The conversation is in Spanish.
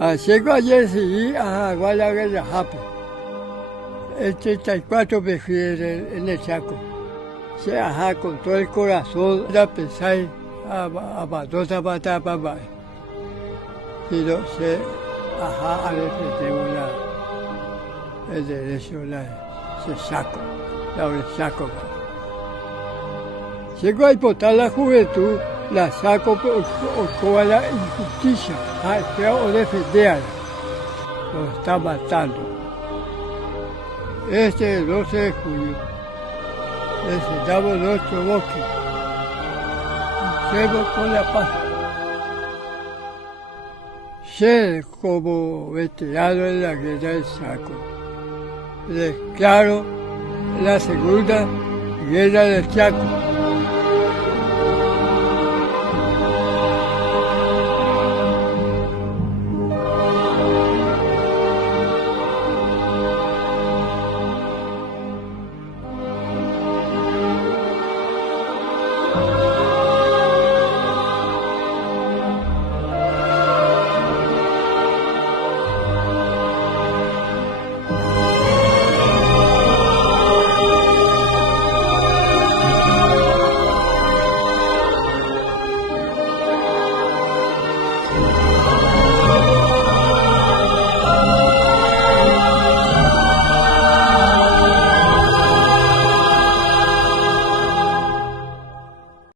Así que ayer sí, a la guerra Jape. El 34 me fui en el Chaco. Se con todo el corazón, la pensé a Batota para papá. Si no sé, a veces tengo el derecho, se saco, la saco. Llego a importar la juventud, la saco por la injusticia, o defenderla. Lo está matando. Este 12 de julio, necesitamos nuestro bosque. Luchemos por la paz. Sé como veterano en la guerra del Chaco. Declaro la Segunda Guerra del Chaco.